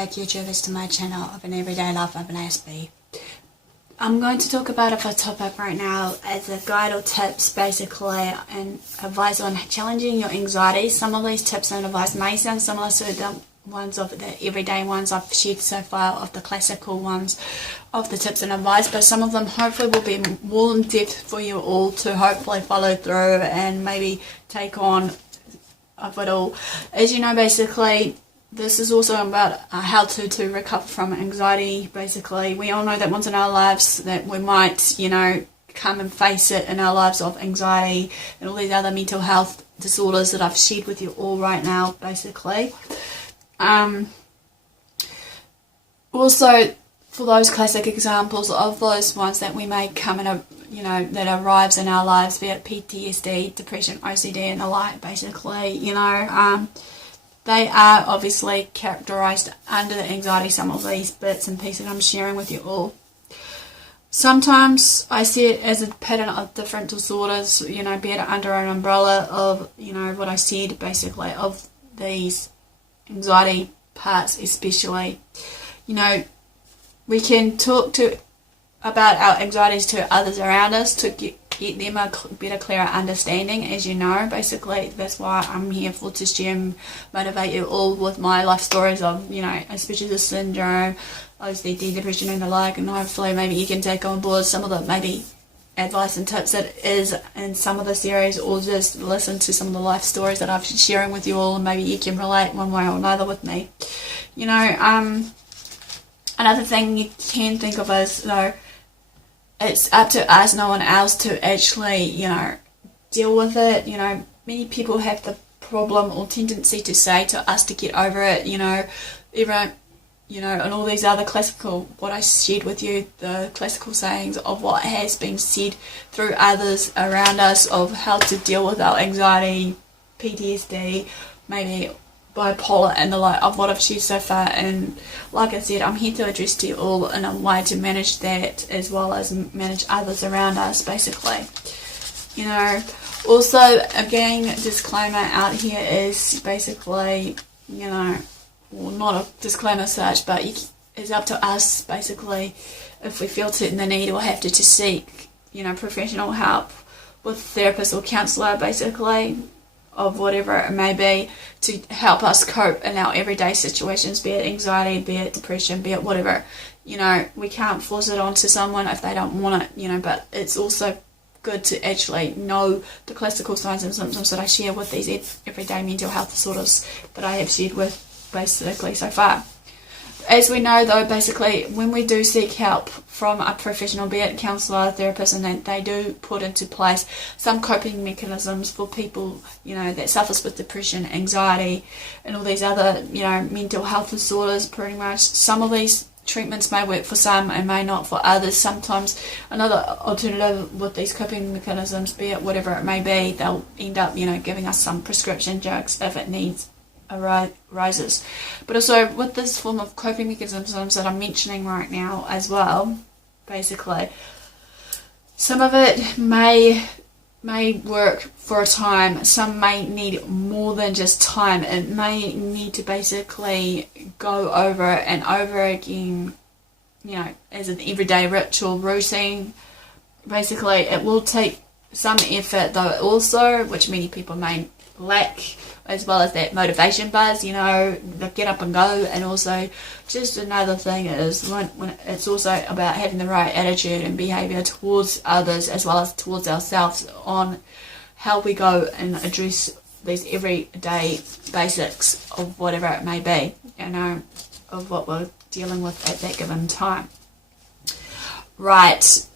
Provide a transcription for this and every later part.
back, YouTubers, to my channel of an everyday life of an Aspie. I'm going to talk about a topic right now as a guide or tips basically and advice on challenging your anxiety. Some of these tips and advice may sound similar to the ones of the everyday ones I've shared so far, of the classical ones of the tips and advice, but some of them hopefully will be more in depth for you all to hopefully follow through and maybe take on of it all. As you know, basically this is also about how to recover from anxiety. Basically, we all know that once in our lives that we might, come and face it in our lives of anxiety and all these other mental health disorders that I've shared with you all right now, basically. Also, for those classic examples of those ones that we may come in that arrives in our lives, be it PTSD, depression, OCD and the like, basically, they are obviously characterised under the anxiety, some of these bits and pieces I'm sharing with you all. Sometimes I see it as a pattern of different disorders, be it under an umbrella of, what I said, basically, of these anxiety parts especially. We can talk about our anxieties to others around us to get them a better, clearer understanding. As you know, basically that's why I'm here for, to share and motivate you all with my life stories of, especially the syndrome, OCD, depression and the like, and hopefully maybe you can take on board some of the maybe advice and tips that is in some of the series, or just listen to some of the life stories that I'm sharing with you all, and maybe you can relate one way or another with me. Another thing you can think of is, though, it's up to us, no one else, to actually, deal with it. Many people have the problem or tendency to say to us to get over it, everyone, and all these other classical, what I shared with you, the classical sayings of what has been said through others around us of how to deal with our anxiety, PTSD, maybe bipolar and the like, of what I've shared so far. And like I said, I'm here to address to you all in a way to manage that as well as manage others around us, basically. Also, again, disclaimer out here is basically, well, not a disclaimer as such, but it's up to us, basically, if we feel the need or have to seek, professional help with a therapist or counsellor, basically, of whatever it may be, to help us cope in our everyday situations, be it anxiety, be it depression, be it whatever. We can't force it onto someone if they don't want it, but it's also good to actually know the classical signs and symptoms that I share with these everyday mental health disorders that I have shared with basically so far. As we know, though, basically when we do seek help from a professional, be it counsellor, therapist, and they do put into place some coping mechanisms for people, that suffers with depression, anxiety, and all these other, mental health disorders, pretty much. Some of these treatments may work for some and may not for others. Sometimes another alternative with these coping mechanisms, be it whatever it may be, they'll end up, giving us some prescription drugs if it needs arises. But also with this form of coping mechanisms that I'm mentioning right now as well, basically, some of it may work for a time, some may need more than just time. It may need to basically go over and over again, as an everyday ritual routine. Basically, it will take some effort, though, also, which many people may lack, as well as that motivation buzz, the get up and go. And also, just another thing is when it's also about having the right attitude and behaviour towards others as well as towards ourselves on how we go and address these everyday basics of whatever it may be, of what we're dealing with at that given time. Right.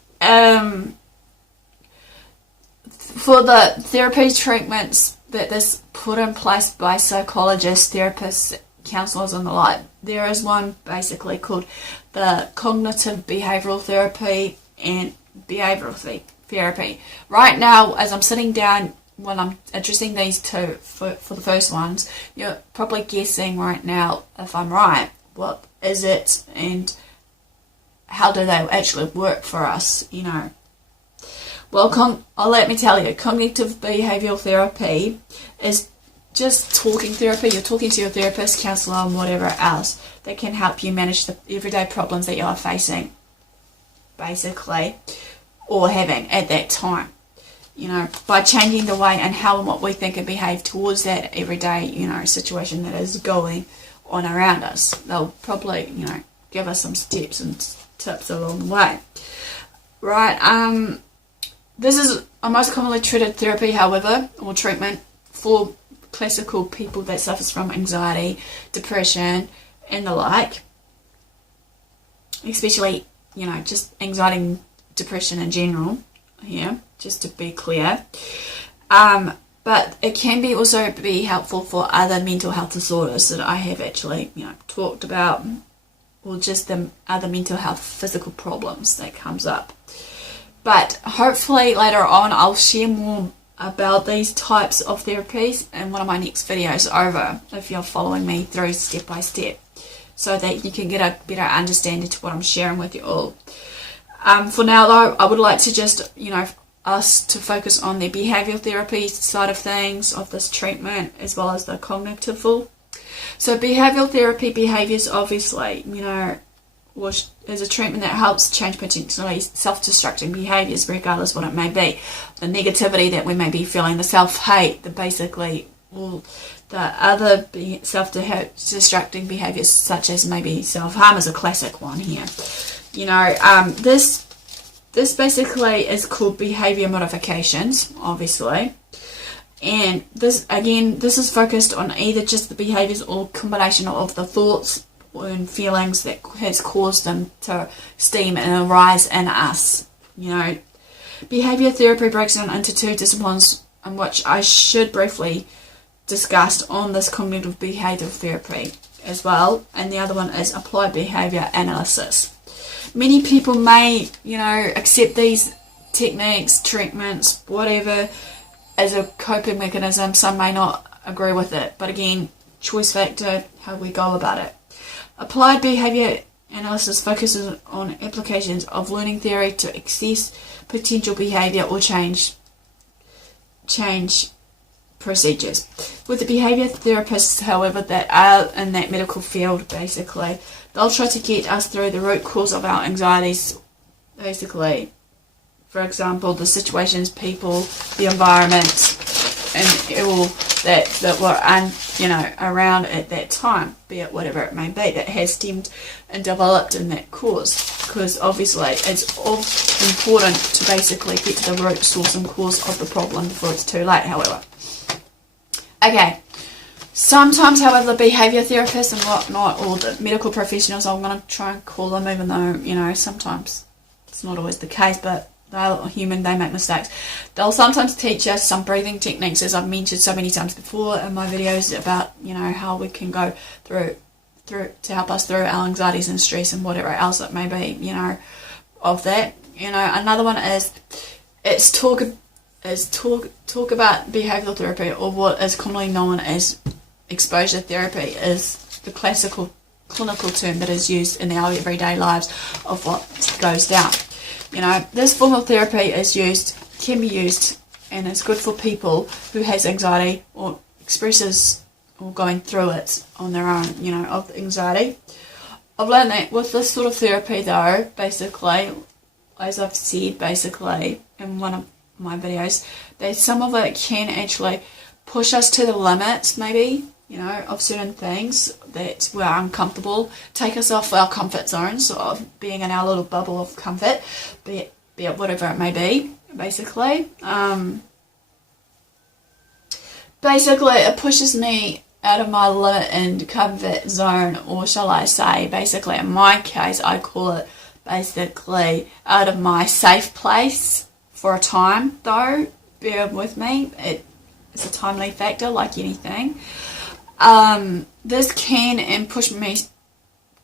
For the therapy treatments that this put in place by psychologists, therapists, counsellors and the like, there is one basically called the cognitive behavioural therapy and behavioural therapy. Right now, as I'm sitting down when I'm addressing these two for the first ones, you're probably guessing right now if I'm right. What is it and how do they actually work for us, Well, let me tell you, cognitive behavioural therapy is just talking therapy. You're talking to your therapist, counsellor, and whatever else that can help you manage the everyday problems that you are facing, basically, or having at that time. You know, by changing the way and how and what we think and behave towards that everyday, you know, situation that is going on around us. They'll probably, you know, give us some steps and tips along the way. Right, this is a most commonly treated therapy, however, or treatment for classical people that suffers from anxiety, depression, and the like. Especially, you know, just anxiety and depression in general here, just to be clear. But it can be also be helpful for other mental health disorders that I have actually, you know, talked about, or just the other mental health physical problems that comes up. But hopefully later on I'll share more about these types of therapies in one of my next videos over, if you're following me through step by step, so that you can get a better understanding to what I'm sharing with you all. For now though, I would like to just, you know, us to focus on the behavioural therapy side of things, of this treatment, as well as the cognitive. So behavioural therapy, behaviours obviously, you know, which is a treatment that helps change potentially self-destructing behaviours, regardless what it may be. The negativity that we may be feeling, the self-hate, the basically all the other self-destructing behaviours, such as maybe self-harm is a classic one here. You know, this basically is called behaviour modifications, obviously. And this, again, this is focused on either just the behaviours or combination of the thoughts and feelings that has caused them to stem and arise in us. You know, behaviour therapy breaks down into two disciplines, in which I should briefly discuss on this cognitive behavioural therapy as well, and the other one is applied behaviour analysis. Many people may, you know, accept these techniques, treatments, whatever, as a coping mechanism. Some may not agree with it, but again, choice factor, how we go about it. Applied behaviour analysis focuses on applications of learning theory to assess potential behaviour or change procedures. With the behaviour therapists, however, that are in that medical field, basically, they'll try to get us through the root cause of our anxieties, basically. For example, the situations, people, the environment, and all that were you know, around at that time, be it whatever it may be, that has stemmed and developed in that cause. Because obviously it's all important to basically get to the root source and cause of the problem before it's too late, however. Okay, sometimes, however, the behaviour therapists and whatnot, or the medical professionals, I'm going to try and call them, even though, you know, sometimes it's not always the case, but they're human, they make mistakes. They'll sometimes teach us some breathing techniques, as I've mentioned so many times before in my videos, about, you know, how we can go through to help us through our anxieties and stress and whatever else it may be, you know, of that. You know, another one is talk about behavioural therapy, or what is commonly known as exposure therapy, is the classical clinical term that is used in our everyday lives of what goes down. You know, this form of therapy can be used, and it's good for people who has anxiety or expresses or going through it on their own, you know, of anxiety. I've learned that with this sort of therapy though, basically, as I've said basically in one of my videos, that some of it can actually push us to the limits, maybe, you know, of certain things that we're uncomfortable, take us off our comfort zones of being in our little bubble of comfort, be it whatever it may be, basically. Basically, it pushes me out of my limit and comfort zone, or shall I say, basically in my case, I call it basically out of my safe place for a time, though. Bear with me, it's a timely factor like anything. This can and push me,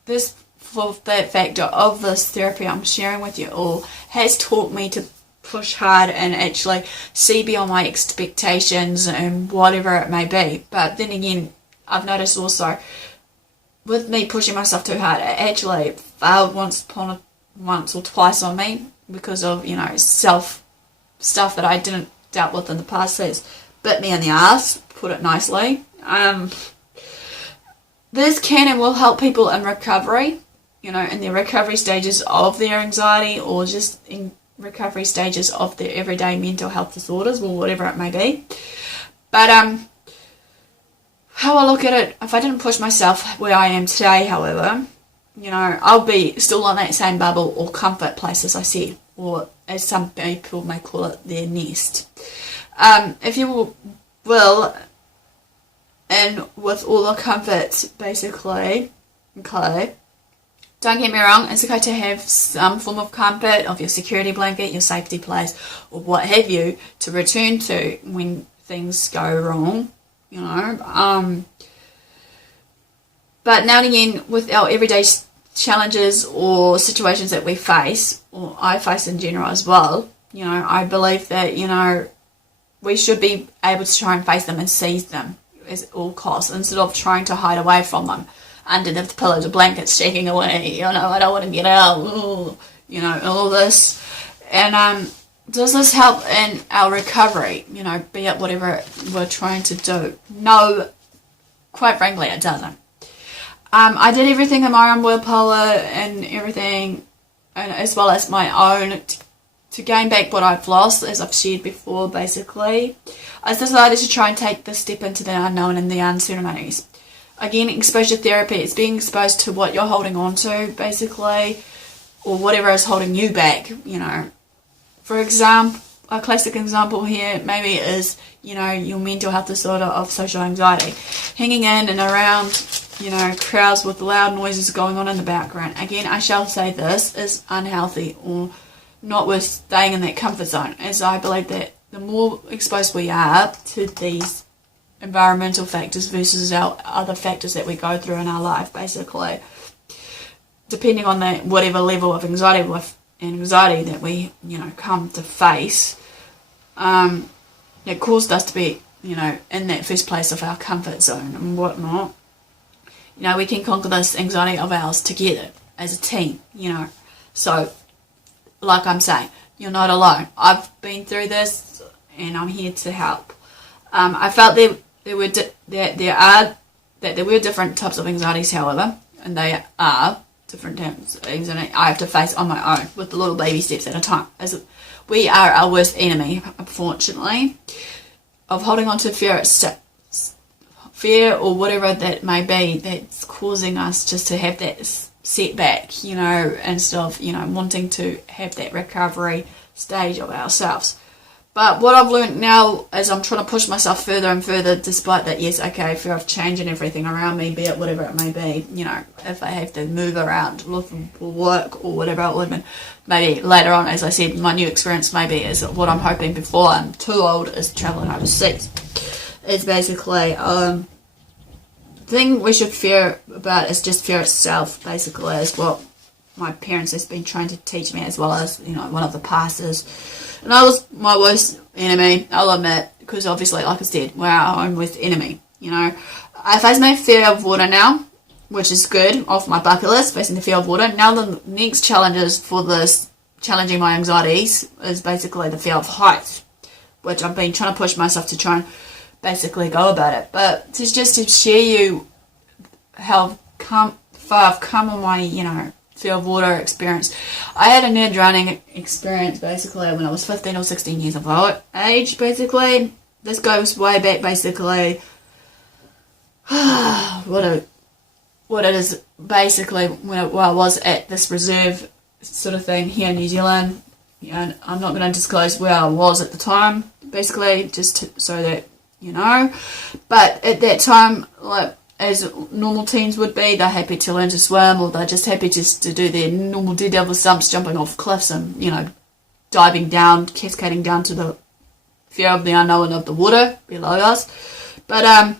this for that factor of this therapy I'm sharing with you all has taught me to push hard and actually see beyond my expectations and whatever it may be. But then again, I've noticed also with me pushing myself too hard, it actually failed once or twice on me, because of, you know, self stuff that I didn't dealt with in the past. That's bit me in the ass, put it nicely. This can and will help people in recovery, in their recovery stages of their anxiety, or just in recovery stages of their everyday mental health disorders, or whatever it may be. But how I look at it, if I didn't push myself where I am today, however, I'll be still on that same bubble or comfort place, as I said, or as some people may call it, their nest. If you will, and with all the comforts, basically, okay, don't get me wrong, it's okay to have some form of comfort of your security blanket, your safety place, or what have you, to return to when things go wrong, But now and again, with our everyday challenges or situations that we face, or I face in general as well, I believe that, we should be able to try and face them and seize them at all costs, instead of trying to hide away from them underneath the pillows or blankets, shaking away, I don't want to get out, all this. And does this help in our recovery, be it whatever we're trying to do? No, quite frankly, it doesn't. I did everything in my own willpower and everything, and as well as my own, to gain back what I've lost, as I've shared before, basically. I decided to try and take this step into the unknown and the uncertainties. Again, exposure therapy is being exposed to what you're holding on to, basically, or whatever is holding you back, For example, a classic example here maybe is, your mental health disorder of social anxiety. Hanging in and around, crowds with loud noises going on in the background. Again, I shall say this is unhealthy, or not worth staying in that comfort zone, as I believe that the more exposed we are to these environmental factors versus our other factors that we go through in our life, basically, depending on the whatever level of anxiety that we come to face, it caused us to be in that first place of our comfort zone and whatnot. We can conquer this anxiety of ours together as a team, so like I'm saying, you're not alone. I've been through this and I'm here to help. I felt there were different types of anxieties, however, and they are different types of anxiety I have to face on my own, with the little baby steps at a time, as we are our worst enemy, unfortunately, of holding on to fear or whatever that may be, that's causing us just to have that setback, instead of, wanting to have that recovery stage of ourselves. But what I've learned now, as I'm trying to push myself further and further, despite that, yes, okay, fear of change and everything around me, be it whatever it may be, if I have to move around, looking for work or whatever it would be, maybe later on, as I said, my new experience maybe is what I'm hoping before I'm too old is travelling overseas. It's basically, the thing we should fear about is just fear itself, basically, is what my parents has been trying to teach me, as well as, one of the pastors. And I was my worst enemy, I'll admit, because obviously, like I said, we're our own worst enemy, I face my fear of water now, which is good, off my bucket list, facing the fear of water. Now the next challenges for this, challenging my anxieties, is basically the fear of heights, which I've been trying to push myself to try and basically go about it. But just to share you how far I've come on my, fear of water experience. I had a near drowning experience basically when I was 15 or 16 years of age, basically. This goes way back, basically. what it is basically when I was at this reserve sort of thing here in New Zealand. And I'm not going to disclose where I was at the time, basically, so that But at that time, like, as normal teens would be, they're happy to learn to swim, or they're just happy just to do their normal daredevil stumps, jumping off cliffs and, diving down, cascading down to the fear of the unknown of the water below us. But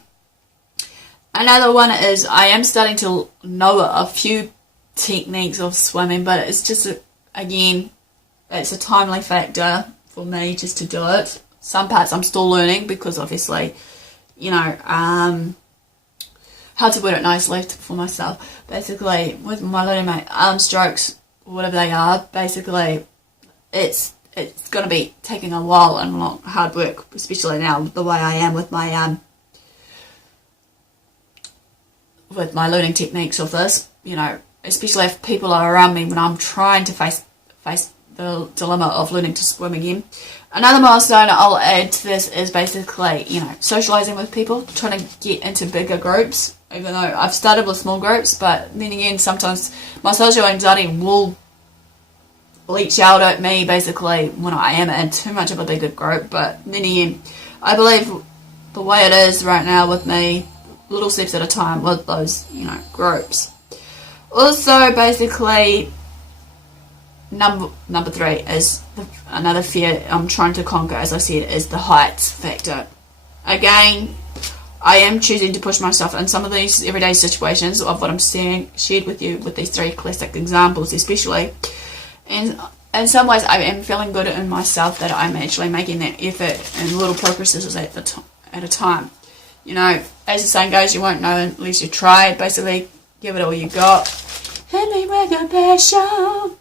another one is, I am starting to know a few techniques of swimming, but it's just, again, it's a timely factor for me just to do it. Some parts I'm still learning, because obviously, how to word it nicely for myself. Basically, with my learning my arm strokes, whatever they are, basically, it's it's going to be taking a while and a lot of hard work, especially now the way I am with my learning techniques of this, you know, especially if people are around me when I'm trying to face the dilemma of learning to swim again. Another milestone I'll add to this is basically, you know, socializing with people, trying to get into bigger groups, even though I've started with small groups, but then again, sometimes my social anxiety will leach out at me basically when I am in too much of a bigger group. But then again, I believe the way it is right now with me, little steps at a time with those, you know, groups. Also, basically, number 3 is another fear I'm trying to conquer, as I said, is the heights factor. Again, I am choosing to push myself in some of these everyday situations of what I'm shared with you with these 3 classic examples especially. And in some ways I am feeling good in myself that I'm actually making that effort and little progresses at a time. You know, as the saying goes, you won't know unless you try. Basically, give it all you got. Hit me with your passion.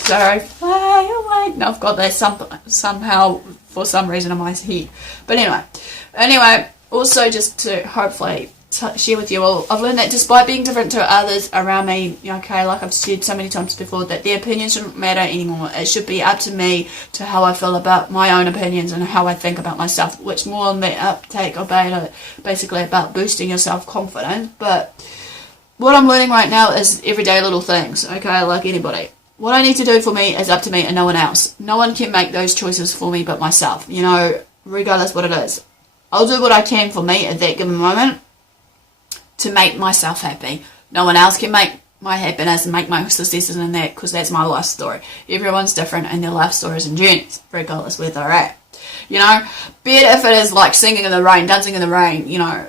So fly away. No, I've got that somehow for some reason in my head. But anyway, also just to hopefully share with you all, I've learned that despite being different to others around me, okay, like I've said so many times before, that their opinions shouldn't matter anymore. It should be up to me to how I feel about my own opinions and how I think about myself, which more on the uptake of basically about boosting your self-confidence. But what I'm learning right now is everyday little things, okay, like anybody. What I need to do for me is up to me and no one else. No one can make those choices for me but myself, you know, regardless what it is. I'll do what I can for me at that given moment to make myself happy. No one else can make my happiness and make my successes in that, because that's my life story. Everyone's different in their life stories and journeys, regardless where they're at. You know, be it if it is like singing in the rain, dancing in the rain, you know,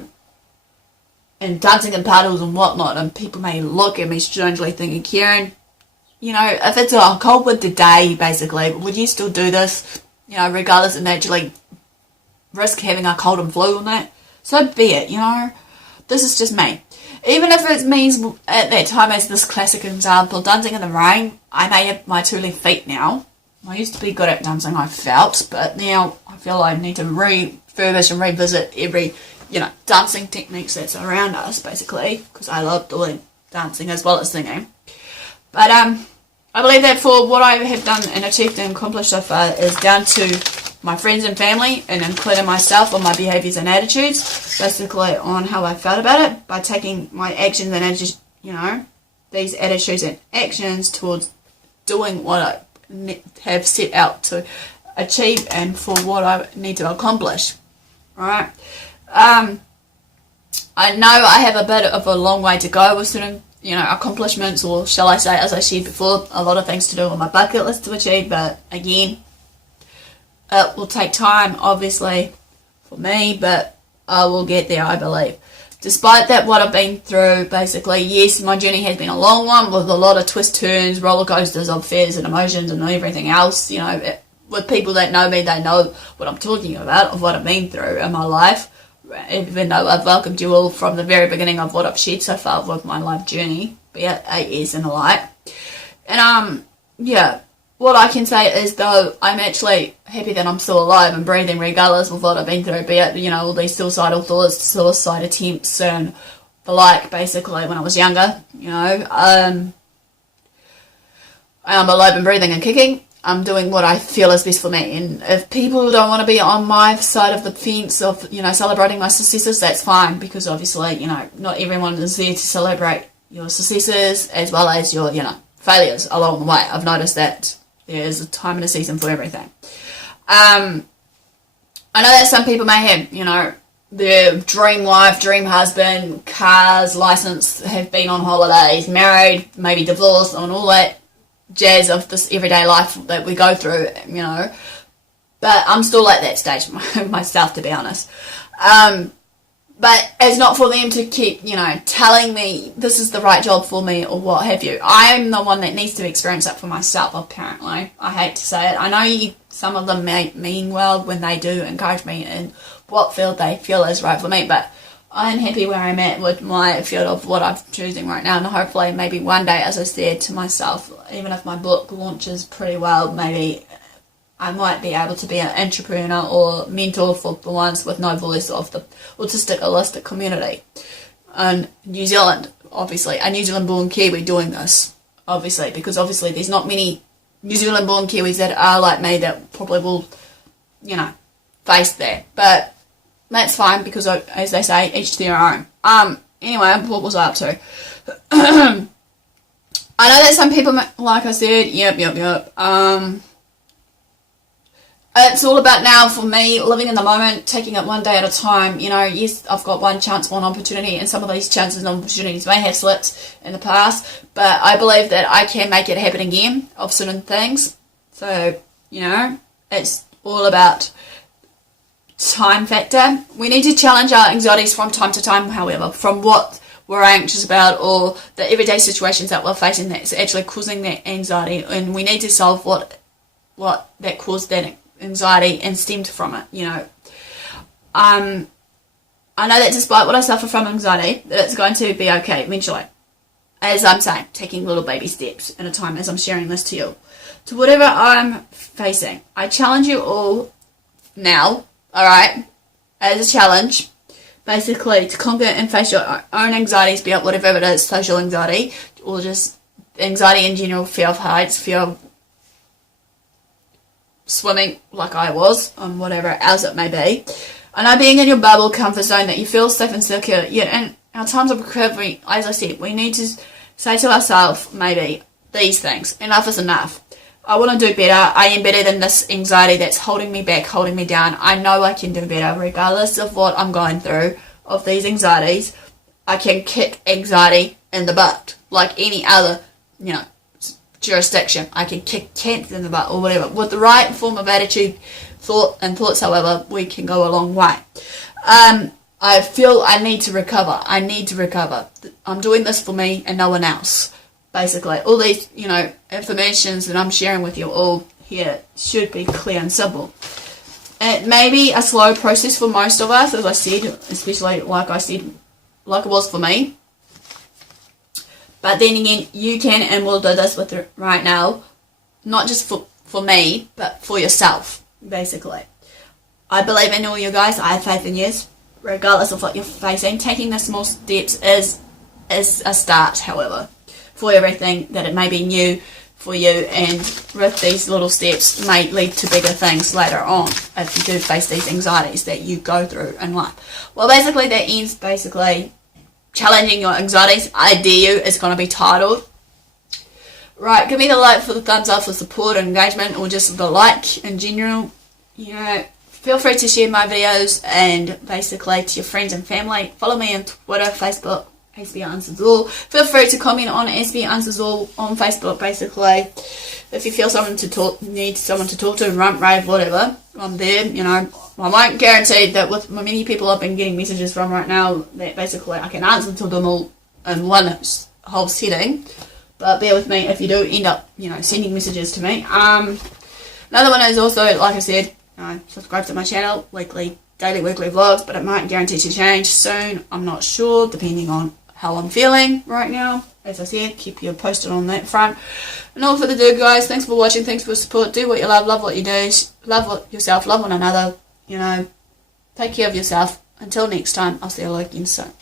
and dancing in puddles and whatnot, and people may look at me strangely thinking, Kieran, you know, if it's a cold winter day, basically, would you still do this? You know, regardless of naturally risk having a cold and flu on that? So be it, you know. This is just me. Even if it means at that time, as this classic example, dancing in the rain, I may have my 2 left feet now. I used to be good at dancing, I felt, but now I feel I need to refurbish and revisit every, you know, dancing techniques that's around us, basically, because I love doing dancing as well as singing. But I believe that for what I have done and achieved and accomplished so far is down to my friends and family, and including myself on my behaviours and attitudes, basically on how I felt about it, by taking my actions and attitudes, you know, these attitudes and actions towards doing what I have set out to achieve and for what I need to accomplish. Alright? I know I have a bit of a long way to go with certain, you know, accomplishments, or shall I say, as I said before, a lot of things to do on my bucket list to achieve, but again, it will take time, obviously, for me, but I will get there, I believe. Despite that, what I've been through, basically, yes, my journey has been a long one with a lot of twists, turns, roller coasters of fears and emotions and everything else. You know, with people that know me, they know what I'm talking about, of what I've been through in my life. Even though I've welcomed you all from the very beginning of what I've shared so far with my life journey, be it 8 years and the like. And, yeah. What I can say is, though, I'm actually happy that I'm still alive and breathing regardless of what I've been through, be it, you know, all these suicidal thoughts, suicide attempts and the like, basically, when I was younger, you know. I'm alive and breathing and kicking. I'm doing what I feel is best for me. And if people don't want to be on my side of the fence of, you know, celebrating my successes, that's fine, because obviously, you know, not everyone is there to celebrate your successes as well as your, you know, failures along the way. I've noticed that there's a time and a season for everything. I know that some people may have, you know, their dream wife, dream husband, cars, license, have been on holidays, married, maybe divorced, and all that jazz of this everyday life that we go through, you know. But I'm still at that stage myself, to be honest. But it's not for them to keep, you know, telling me this is the right job for me or what have you. I'm the one that needs to experience that for myself, apparently. I hate to say it. I know some of them may mean well when they do encourage me in what field they feel is right for me, but I'm happy where I'm at with my field of what I'm choosing right now, and hopefully maybe one day, as I said to myself, even if my book launches pretty well, maybe I might be able to be an entrepreneur or mentor for the ones with no voice of the autistic holistic community. And New Zealand, obviously, a New Zealand born Kiwi doing this, obviously, because obviously there's not many New Zealand born Kiwis that are like me that probably will, you know, face that. But that's fine because, as they say, each to their own. Anyway, what was I up to? I know that some people, like I said, yep. It's all about now for me, living in the moment, taking it one day at a time. You know, yes, I've got one chance, one opportunity, and some of these chances and opportunities may have slipped in the past, but I believe that I can make it happen again of certain things. So, you know, it's all about time factor. We need to challenge our anxieties from time to time, however, from what we're anxious about or the everyday situations that we're facing that's actually causing that anxiety, and we need to solve what that caused that anxiety and stemmed from it, you know. I know that despite what I suffer from anxiety, that it's going to be okay eventually. As I'm saying, taking little baby steps at a time as I'm sharing this to you. To whatever I'm facing, I challenge you all now, alright, as a challenge, basically to conquer and face your own anxieties, be it whatever it is, social anxiety, or just anxiety in general, fear of heights, fear of swimming like I was, whatever else it may be. I know being in your bubble, comfort zone, that you feel safe and secure, yeah, in our times of recovery, as I said, we need to say to ourselves, maybe, these things, enough is enough. I want to do better. I am better than this anxiety that's holding me back, holding me down. I know I can do better, regardless of what I'm going through, of these anxieties. I can kick anxiety in the butt, like any other, you know, jurisdiction. I can kick cats in the butt or whatever. With the right form of attitude, thoughts, however, we can go a long way. I feel I need to recover. I'm doing this for me and no one else. Basically, all these, you know, informations that I'm sharing with you all here should be clear and simple. It may be a slow process for most of us, as I said, especially like it was for me. But then again, you can and will do this with it right now, not just for me, but for yourself, basically. I believe in all you guys. I have faith in you, regardless of what you're facing. Taking the small steps is a start, however, for everything that it may be new for you, and with these little steps may lead to bigger things later on if you do face these anxieties that you go through in life. Well, basically that ends basically challenging your anxieties. I dare you is going to be titled. Right, give me the like for the thumbs up for support and engagement, or just the like in general. You know, feel free to share my videos and basically to your friends and family. Follow me on Twitter, Facebook, AspieAnswersAll. Feel free to comment on AspieAnswersAll on Facebook, basically. If you feel need someone to talk to, rant, rave, whatever, I'm there, you know. I won't guarantee that with many people I've been getting messages from right now that basically I can answer to them all in one whole setting. But bear with me if you do end up, you know, sending messages to me. Another one is also, like I said, subscribe to my channel, daily, weekly vlogs, but it might guarantee to change soon. I'm not sure, depending on how I'm feeling right now. As I said, keep you posted on that front. And all for the do, guys. Thanks for watching. Thanks for support. Do what you love what you do. Love yourself. Love one another. You know, take care of yourself. Until next time, I'll see you again soon.